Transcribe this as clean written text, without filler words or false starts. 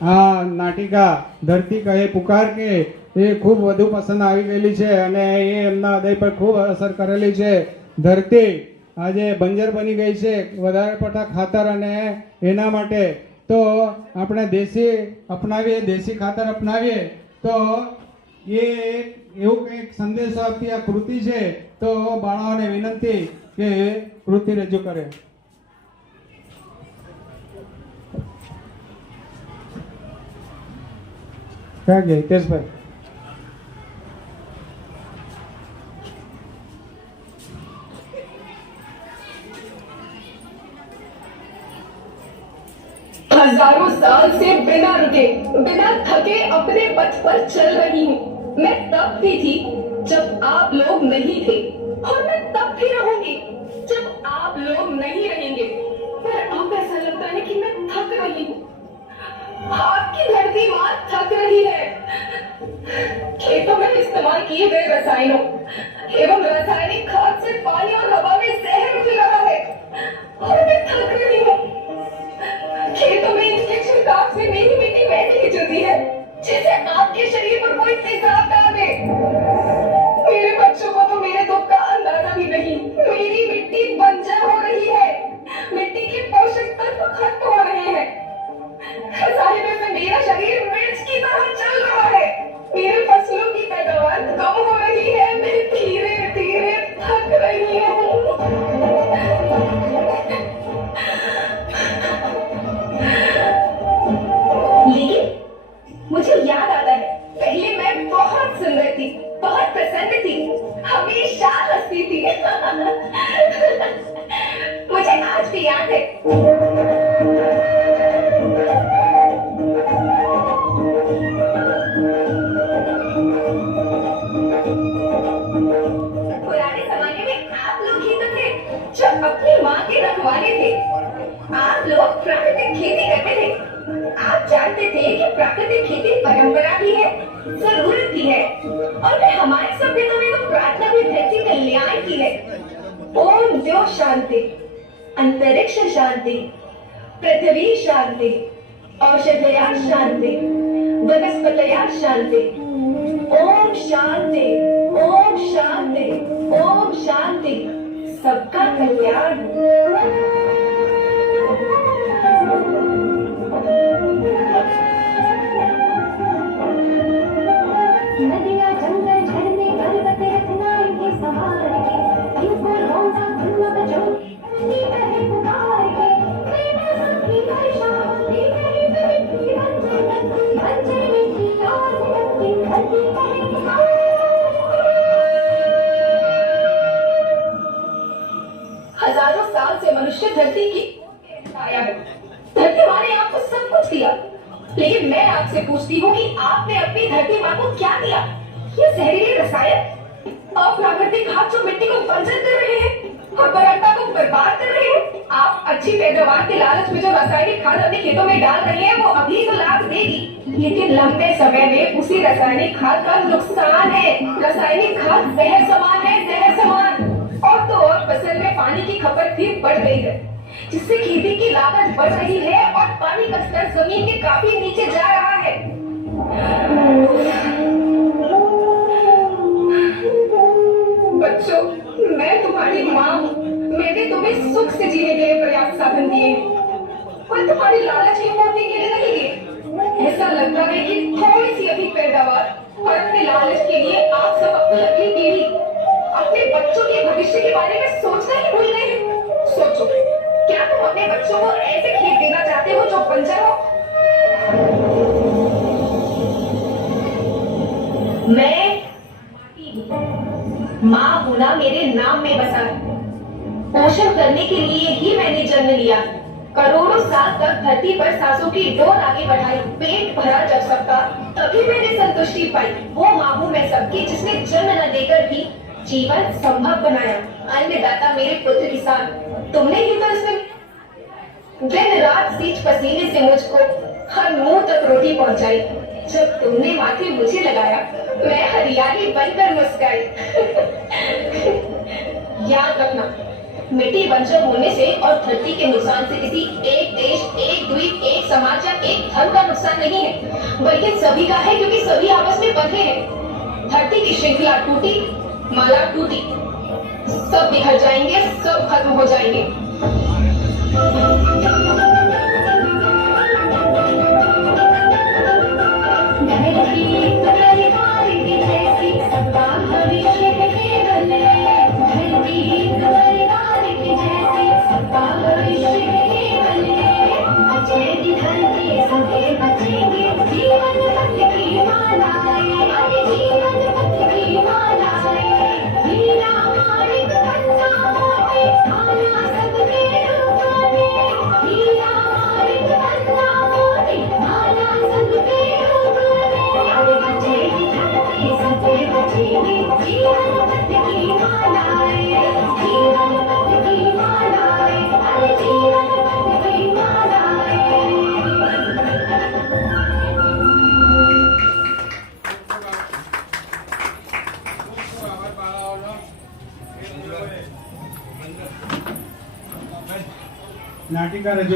આ નાટિકા ધરતી કહે પુકાર કે એ ખૂબ વધુ પસંદ આવી ગયેલી છે અને એ એમના હૃદય પર ખૂબ અસર કરેલી છે. ધરતી આજે બંજર બની ગઈ છે વધારે પડતા ખાતર અને એના માટે તો આપણે દેશી અપનાવીએ, દેશી ખાતર અપનાવીએ તો એ એવું કંઈક સંદેશો આપતી આ કૃતિ છે. તો બાળાઓને વિનંતી કે કૃતિ રજૂ કરે. ક્યાં ગયા હિતેશભાઈ? हजारों साल से बिना रुके बिना थके अपने पथ पर चल रही हूँ. मैं तब भी थी जब आप लोग नहीं थे और मैं तब भी रहूंगी जब आप लोग नहीं रहेंगे. पर अब ऐसा लगता है कि मैं थक रही हूँ. आपकी धरती माँ थक रही है. खेतों में इस्तेमाल किए गए रसायनों एवं रासायनिक खाद से पानी और हवा में जहर उठ रहा है और मैं थक रही हूँ. खेतों में इसके छिड़काव से मेरी मिट्टी वैसे ही चलती है जैसे आपके शरीर पर कोई तेजाब डाल दे. मेरे बच्चों को तो मेरे दुख का अंदाजा भी नहीं. मेरी मिट्टी बंजर हो रही है. मिट्टी के पोषक तत्व खत्म हो रहे हैं. जाहिर है मेरा शरीर मिर्च की तरह चल रहा है. मेरे फसलों की पैदावार कम हो रही है. मैं धीरे धीरे थक रही हूँ. लेकिन मुझे याद आता है पहले मैं बहुत सुंदर थी, बहुत प्रसन्न थी, हमेशा हंसती थी. मुझे आज भी याद है. पुराने जमाने में आप लोग ही तो थे जो अपनी माँ के रखवाले थे. आप लोग प्राकृतिक खेती करते थे. आप जानते थे कि प्राकृतिक खेती परंपरा भी है, जरूरत भी है और वे हमारी सभ्यता में तो प्रार्थना भी धरती कल्याण की है. ओम द्यो शांति, अंतरिक्ष शांति, पृथ्वी शांति, औषधया शांति, वनस्पतया शांति. ओम शांति, ओम शांति, ओम शांति. सबका कल्याण. नदियाँ जंगल झरने पर्वत रचना इनके सहार के. इनको रोना खुल्लत जो नदी कहे पुकार के. प्रेम की वर्षा तेरी मिट्टी बंजर मिट्टी और मिट्टी धरती कहे पुकार. हजारों साल से मनुष्य धरती की आया है. धरती माँ ने आपको सब कुछ दिया, लेकिन मैं आपसे पूछती हूँ कि आपने अपनी धरती माँ को क्या दिया? ये जहरीले रसायन, अप्राकृतिक खाद जो मिट्टी को बंजर कर रहे हैं और बरकता को बर्बाद कर रहे हैं. आप अच्छी पैदावार के लालच में जो रासायनिक खाद अपने खेतों में डाल रहे हैं वो अभी तो लाभ देगी, लेकिन लंबे समय में उसी रासायनिक खाद का नुकसान है. रासायनिक खाद जहर समान है, जहर समान. और तो और फसल में पानी की खपत भी बढ़ गई है, जिससे खेती की लागत बढ़ रही है और पानी का स्तर जमीन के काफी नीचे जा रहा है. बच्चों, मैं तुम्हारी माँ हूँ. मैंने तुम्हें सुख से जीने के लिए पर्याप्त साधन दिए हैं, पर तुम्हारी लालच की पूर्ति के लिए नहीं दिए. ऐसा लगता है कि थोड़ी सी अधिक पैदावार और अपने लालच के लिए आप सब अपनी अगली पीढ़ी, अपने बच्चों के भविष्य के बारे में सोचना ही भूल गए हैं. सोचो, क्या तुम अपने बच्चों को ऐसे खेत देना चाहते हो जो बंजर हो? मैं माँ होना मेरे नाम में बसा है. पोषण करने के लिए ही मैंने जन्म लिया. करोड़ों साल तक धरती पर सांसों की डोर आगे बढ़ाई. पेट भरा जब सबका, तभी मैंने संतुष्टि पाई. वो माँ हूँ मैं सबकी, जिसने जन्म न देकर भी जीवन संभव बनाया. अन्नदाता मेरे पुत्र किसान, तुमने ही तो इसमें दिन रात सींच पसीने से मुझको हर मुंह तक रोटी पहुंचाई. जब तुमने माथे मुझे लगाया, मैं हरियाली बनकर मुस्काई. याद रखना, मिट्टी बंजर होने से और धरती के नुकसान से किसी एक देश, एक द्वीप, एक समाज या एक धर्म का नुकसान नहीं है, बल्कि सभी का है, क्योंकि सभी आपस में बंधे हैं। धरती की श्रृंखला टूटी, माला टूटी, सब बिखर जाएंगे, सब खत्म हो जाएंगे। નાટિકા રજૂ